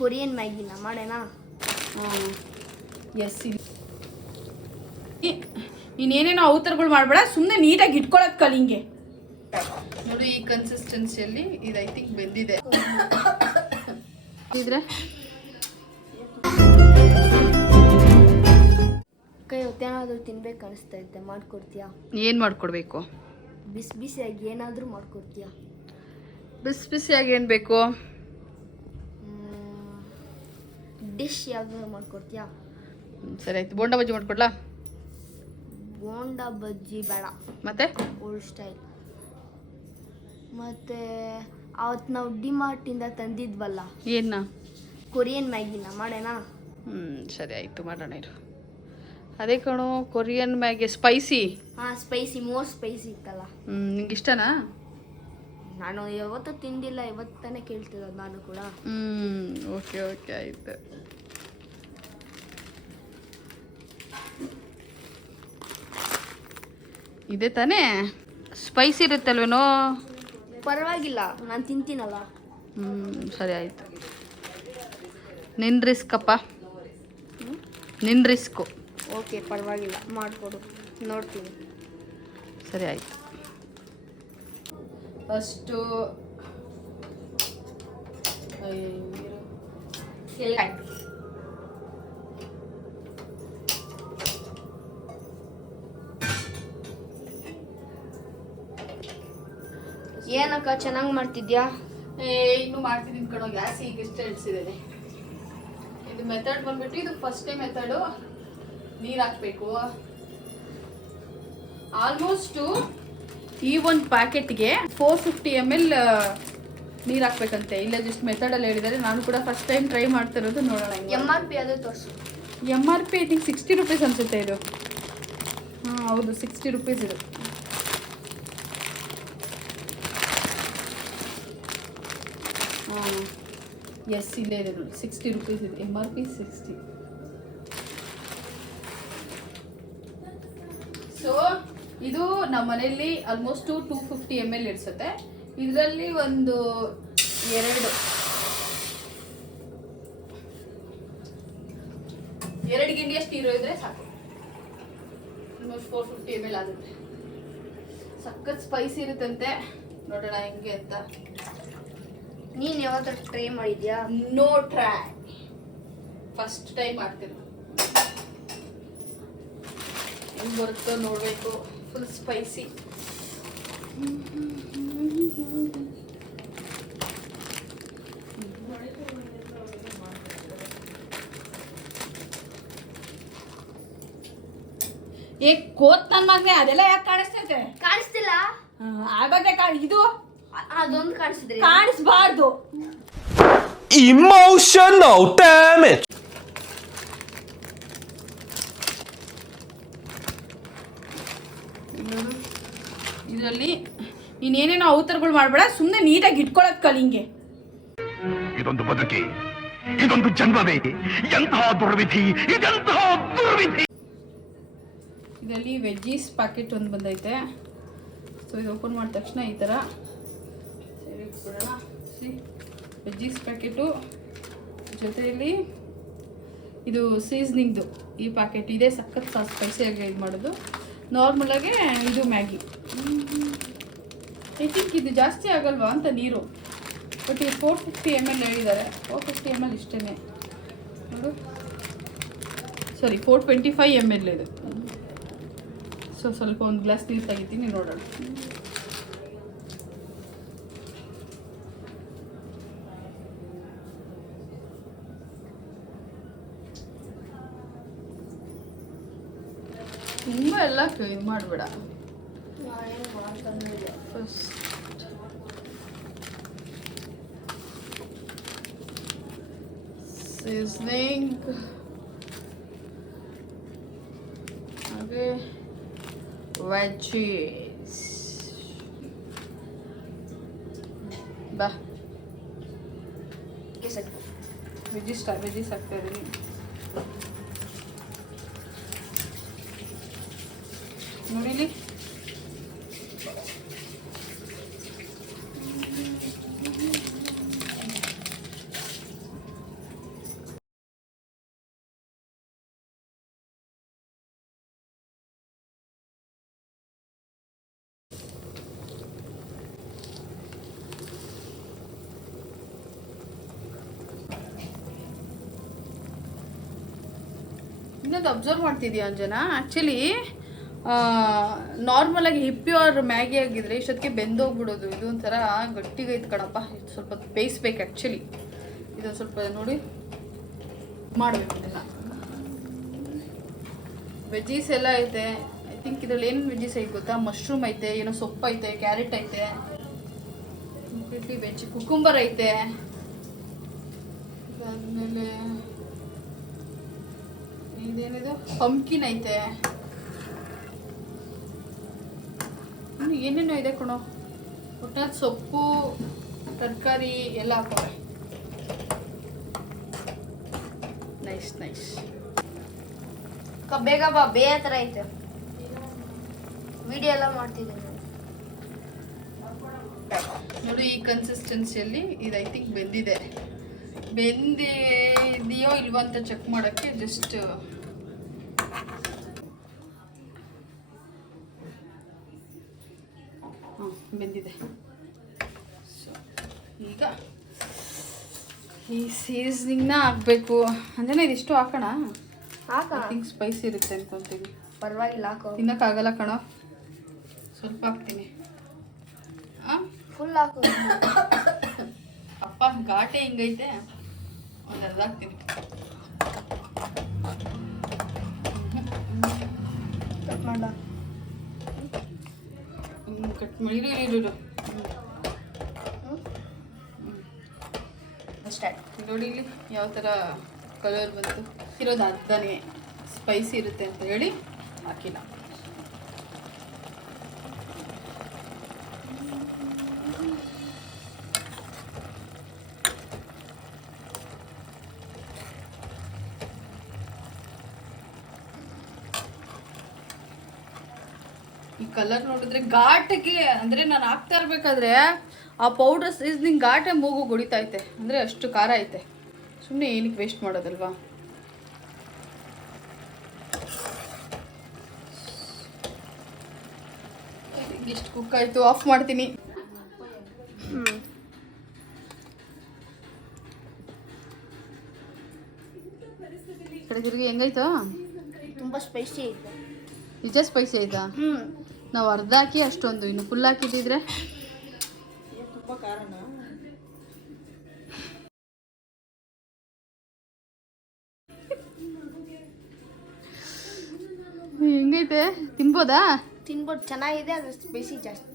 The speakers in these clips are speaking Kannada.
ಕೊರಿಯನ್ ಮ್ಯಾಗಿನ ಮಾಡೋಣ. ಎಸ್, ಇನ್ನೇನೇನೋ ಅವತರಗಳು ಮಾಡಬೇಡ, ಸುಮ್ಮನೆ ನೀಟಾಗಿ ಇಟ್ಕೊಳ್ಳೋದು ಕಲಿಂಗೆ. ನೋಡಿ ಈ ಕನ್ಸಿಸ್ಟೆನ್ಸಿಯಲ್ಲಿ ಇದು ಐ ಥಿಂಕ್ ಬೆಂದಿದೆ. ಇದ್ರೆ ಕೈ ಹೊತ್ತೇನಾದರೂ ತಿನ್ಬೇಕು ಅನಿಸ್ತಾ ಇದ್ದೆ, ಮಾಡ್ಕೊಡ್ತೀಯಾ? ಏನು ಮಾಡ್ಕೊಡ್ಬೇಕು? ಬಿಸಿ ಬಿಸಿಯಾಗಿ ಏನಾದರೂ ಮಾಡ್ಕೊಡ್ತೀಯಾ? ಬಿಸಿ ಬಿಸಿಯಾಗಿ ಏನು ಬೇಕು? ಡಿಶ್ ಯಾವ್ದಾದ್ರು ಮಾಡ್ಕೊಡ್ತೀಯಾ? ಸರಿ ಆಯ್ತು. ಬೋಂಡಾ ಬಜ್ಜಿ ಮಾಡ್ಕೊಡ್ಲಾ? ಬೋಂಡಾ ಬಜ್ಜಿ ಬೇಡ. ಮತ್ತೆ ಓಲ್ಡ್ ಸ್ಟೈಲ್. ಮತ್ತೆ ಅವತ್ತು ನಾವು ಡಿಮಾರ್ಟಿಂದ ತಂದಿದ್ವಲ್ಲ, ಏನ? ಕೊರಿಯನ್ ಮ್ಯಾಗಿನ ಮಾಡೋಣ. ಸರಿ ಆಯಿತು, ಮಾಡೋಣ ಇರು. ಅದೇ ಕಣೋ ಕೊರಿಯನ್ ಮ್ಯಾಗಿ ಸ್ಪೈಸಿ. ಹಾಂ, ಸ್ಪೈಸಿ, ಮೋರ್ ಸ್ಪೈಸಿ ಇತ್ತಲ್ಲ. ನಿಂಗೆ ಇಷ್ಟನಾ? ನಾನು ಯಾವತ್ತೂ ತಿಂದಿಲ್ಲ, ಇವತ್ತಾನೆ ಕೇಳ್ತಿರೋದು ನಾನು ಕೂಡ. ಓಕೆ ಓಕೆ ಆಯಿತು. ಇದೆ ತಾನೇ? ಸ್ಪೈಸಿ ಇರುತ್ತಲ್ವೇನೋ? ಪರವಾಗಿಲ್ಲ, ನಾನು ತಿಂತೀನಲ್ಲ. ಸರಿ ಆಯಿತು. ನಿನ್ನ ರಿಸ್ಕಪ್ಪ, ನಿನ್ನ ರಿಸ್ಕು. ಓಕೆ, ಪರವಾಗಿಲ್ಲ, ಮಾಡಿಕೊಡು, ನೋಡ್ತೀನಿ. ಸರಿ ಆಯಿತು. ಫಸ್ಟು ಏನಕ್ಕ ಚೆನ್ನಾಗಿ ಮಾಡ್ತಿದ್ಯಾ? ಇನ್ನೂ ಮಾಡ್ತಿದ್ದೀನಿ ಕಣೋ, ಗ್ಯಾಸ್ ಈಗ ಇಷ್ಟ ಇಳಿಸಿದ್ದೇನೆ. ಇದು ಮೆಥಡ್ ಬಂದ್ಬಿಟ್ಟು, ಇದು ಫಸ್ಟೇ ಮೆಥಡು. ನೀರು ಹಾಕಬೇಕು. ಆಲ್ಮೋಸ್ಟು ಈ ಒಂದು ಪ್ಯಾಕೆಟ್ಗೆ 450 ml ನೀರು ಹಾಕ್ಬೇಕಂತೆ. ಇಲ್ಲ ಜಸ್ಟ್ ಮೆಥಡಲ್ಲಿ ಹೇಳಿದ್ದಾರೆ. ನಾನು ಕೂಡ ಫಸ್ಟ್ ಟೈಮ್ ಟ್ರೈ ಮಾಡ್ತಿರೋದು, ನೋಡೋಣ. MRP ಅದು ತೋರಿಸು. MRP ಐ ಥಿಂಕ್ 60 rupees ಅನಿಸುತ್ತೆ ಇದು. ಹಾಂ ಹೌದು, 60 rupees ಇದು. ಎಸ್, ಇಲ್ಲೇ ಇದೆ ನೋಡಿ, 60 rupees ಇದೆ. MRP 60. ಸೊ ಇದು ನಮ್ಮ ಮನೆಯಲ್ಲಿ ಆಲ್ಮೋಸ್ಟ್ 250 ml ಇರಿಸುತ್ತೆ. ಇದರಲ್ಲಿ ಒಂದು ಎರಡು ಗಿಂಡಿಯಷ್ಟು ನೀರು ಇದ್ರೆ ಸಾಕು. ಆಲ್ಮೋಸ್ಟ್ 450 ml ಆಗುತ್ತೆ. ಸಖತ್ ಸ್ಪೈಸಿ ಇರುತ್ತಂತೆ. ನೋಡೋಣ ಹೆಂಗೆ ಅಂತ. ನೀನು ಯಾವತ್ತಾದ್ರು ಟ್ರೈ ಮಾಡಿದ್ಯಾ? ನೋ ಟ್ರೈ, ಫಸ್ಟ್ ಟೈಮ್ ಮಾಡ್ತೀನಿ. ಹೆಂಗೆ ಬರುತ್ತೋ ನೋಡಬೇಕು. Full spicy. ಏ ಕೋತ್ ನನ್ನ ಮಗನೇ, ಅದೆಲ್ಲ ಯಾಕೆ ಕಾಣಿಸ್ತೈತೆ? ಕಾಣಿಸ್ತಿಲ್ಲ. ಆಗತ್ತೆ ಇದು ಅದೊಂದು ಕಾಣಿಸಿದ್ರೆ ಕಾಣಿಸ್ಬಾರ್ದು. Emotional damage. ಇದರಲ್ಲಿ ಇನ್ನೇನೇನೋ ಅವತರಗಳು ಮಾಡಬೇಡ, ಸುಮ್ಮನೆ ನೀಟಾಗಿ ಇಟ್ಕೊಳ್ಳೋದು ಕಲಿಂಗೆ. ಇದೊಂದು ಬದುಕಿ, ಇದೊಂದು ಜನ್ಮವೇ, ಎಂತಹ ದುರ್ವಿಧಿ, ಇದೆಂತಹ ದುರ್ವಿಧಿ. ಇದರಲ್ಲಿ ವೆಜ್ಜೀಸ್ ಪ್ಯಾಕೆಟ್ ಒಂದು ಬಂದೈತೆ. ಸೊ ಇದು ಓಪನ್ ಮಾಡಿದ ತಕ್ಷಣ ಈ ಥರ ಇಟ್ಬಿಡೋಣ. ವೆಜ್ಜೀಸ್ ಪ್ಯಾಕೆಟು ಜೊತೆಯಲ್ಲಿ ಇದು ಸೀಸ್ನಿಂಗ್ದು ಈ ಪ್ಯಾಕೆಟ್ ಇದೆ. ಸಖತ್ ಸ್ಪೈಸಿಯಾಗಿ ಇದು ಮಾಡೋದು. ನಾರ್ಮಲಾಗೆ ಇದು ಮ್ಯಾಗಿ. ಐ ಥಿಂಕ್ ಇದು ಜಾಸ್ತಿ ಆಗಲ್ವಾ ಅಂತ ನೀರು. ಬಟ್ ಇದು 450 ml ಹೇಳಿದ್ದಾರೆ. 450 ml ಇಷ್ಟೇ ನೋಡು. ಸಾರಿ, 425 ml ಇದು. ಸೊ ಸ್ವಲ್ಪ ಒಂದು ಗ್ಲಾಸ್ ನೀರು ತೆಗಿತೀನಿ, ನೋಡೋಣ. ತುಂಬ ಎಲ್ಲ ಇದು ಮಾಡಬೇಡ. ಫಸ್ಟ್ ಸೀಸನಿಂಗ್, ಹಾಗೆ ವೆಜ್ಜೀಸ್. ಬಾ, ವೆಜ್ಜೀಸ್ ಹಾಕ್ತಾ ಇದ್ದೀನಿ. ನೋಡಿಲಿ, ಇನ್ನೊಂದು ಅಬ್ಸರ್ವ್ ಮಾಡ್ತಿದ್ಯಾ ಅಂಜನ, ಆ್ಯಕ್ಚುಲಿ ನಾರ್ಮಲಾಗಿ ಹಿಪ್ಪಿ ಅವ್ರ ಮ್ಯಾಗಿ ಆಗಿದ್ರೆ ಇಷ್ಟೊತ್ತಿಗೆ ಬೆಂದೋಗ್ಬಿಡೋದು. ಇದು ಒಂಥರ ಗಟ್ಟಿಗೈತೆ ಕಣಪ್ಪ, ಇದು ಸ್ವಲ್ಪ ಬೇಯಿಸ್ಬೇಕು ಆ್ಯಕ್ಚುಲಿ. ಇದೊಂದು ಸ್ವಲ್ಪ ನೋಡಿ ಮಾಡಬೇಕು. ಇದೆಲ್ಲ ವೆಜ್ಜೀಸ್ ಎಲ್ಲ ಐತೆ. ಐ ಥಿಂಕ್ ಇದರಲ್ಲಿ ಏನು ವೆಜ್ಜೀಸ್ ಐತೆ ಗೊತ್ತಾ? ಮಶ್ರೂಮ್ ಐತೆ, ಏನೋ ಸೊಪ್ಪು ಐತೆ, ಕ್ಯಾರೆಟ್ ಐತೆ, ಕಂಪ್ಲೀಟ್ಲಿ ವೆಜ್. ಕುಕುಂಬರ್ ಐತೆ, ಅದಾದಮೇಲೆ ಇದೇನಿದು ಪಂಪ್ಕಿನ್ ಐತೆ, ಇನ್ನು ಏನೇನೋ ಇದೆ ಕಣೋ. ಒಟ್ಟಾದ ಸೊಪ್ಪು ತರಕಾರಿ ಎಲ್ಲ ಹಾಕೋರೆ. Nice nice. ಬೇಗ ಬಾ, ಬೇರೆ ಥರ ಐತೆ. ವಿಡಿಯೋ ಎಲ್ಲ ಮಾಡ್ತಿದ್ದೀನಿ ನೋಡಿ. ಈ ಕನ್ಸಿಸ್ಟೆನ್ಸಿಯಲ್ಲಿ ಇದು ಐ ಥಿಂಕ್ ಬೆಂದಿದೆ. ಬೆಂದಿದೆಯೋ ಇಲ್ವೋ ಅಂತ ಚೆಕ್ ಮಾಡೋಕ್ಕೆ ಜಸ್ಟ್ ಬೆಂದಿದೆ. ಸೊ ಈಗ ಈ ಸೀಸನಿಂಗ್ನ ಹಾಕಬೇಕು. ಅಂದರೆ ಇದಿಷ್ಟು ಹಾಕೋಣ. ಹಾಕ, ಐ ಥಿಂಕ್ ಸ್ಪೈಸಿ ಇರುತ್ತೆ ಅನ್ಕೊತೀನಿ. ಪರವಾಗಿಲ್ಲ ಹಾಕೋ. ತಿನ್ನೋಕ್ಕಾಗಲ್ಲ ಕಣೋ, ಸ್ವಲ್ಪ ಹಾಕ್ತೀನಿ. ಫುಲ್ ಹಾಕು. ಅಪ್ಪ ಘಾಟೆ ಹಿಂಗೈತೆ, ಒಂದು ಅರ್ಧ ಹಾಕ್ತೀನಿ. ಕಟ್ ಮಾಡ, ಕಟ್ ಮಾಡಿ ಇರು. ಅಷ್ಟೇ. ನೋಡಿ ಇಲ್ಲಿ ಯಾವ ಥರ ಕಲರ್ ಬಂತು. ಇರೋದು ಅರ್ಧನೇ ಸ್ಪೈಸಿ ಇರುತ್ತೆ ಅಂತ ಹೇಳಿ ಹಾಕಿಲ್ಲ. ಈ ಕಲರ್ ನೋಡಿದ್ರೆ ಘಾಟಕ್ಕೆ, ಅಂದರೆ ನಾನು ಹಾಕ್ತಾ ಇರ್ಬೇಕಾದ್ರೆ ಆ ಪೌಡರ್ ಸೀಸನಿಂಗ್ ಘಾಟೆ ಮೂಗು ಹೊಡಿತೈತೆ. ಅಂದರೆ ಅಷ್ಟು ಖಾರ ಐತೆ. ಸುಮ್ಮನೆ ಏನಕ್ಕೆ ವೇಸ್ಟ್ ಮಾಡೋದಲ್ವಾ. ಇಷ್ಟು ಕುಕ್ ಆಯಿತು, ಆಫ್ ಮಾಡ್ತೀನಿ. ಕಡೆ ತಿರುಗಿ ಹೆಂಗಾಯ್ತು? ತುಂಬ ಸ್ಪೈಸಿ ಐತೆ. ನಿಜ ಸ್ಪೈಸಿ ಆಯ್ತಾ? ನಾವು ಅರ್ಧ ಹಾಕಿ ಅಷ್ಟೊಂದು, ಇನ್ನು ಫುಲ್ ಹಾಕಿದ್ದಿದ್ರೆ ತುಂಬ ಖಾರನ. ಹೆಂಗೈತೆ? ತಿನ್ಬೋದಾ? ತಿನ್ಬೋದು, ಚೆನ್ನಾಗಿದೆ. ಅದ್ರ ಸ್ಪೈಸಿ ಜಾಸ್ತಿ.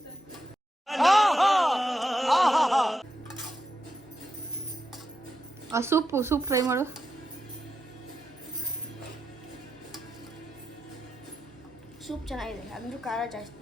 ಆ ಸೂಪ್ ಟ್ರೈ ಮಾಡು. ಸೂಪ್ ಚೆನ್ನಾಗಿದೆ, ಅಂದ್ರೂ ಖಾರ ಜಾಸ್ತಿ.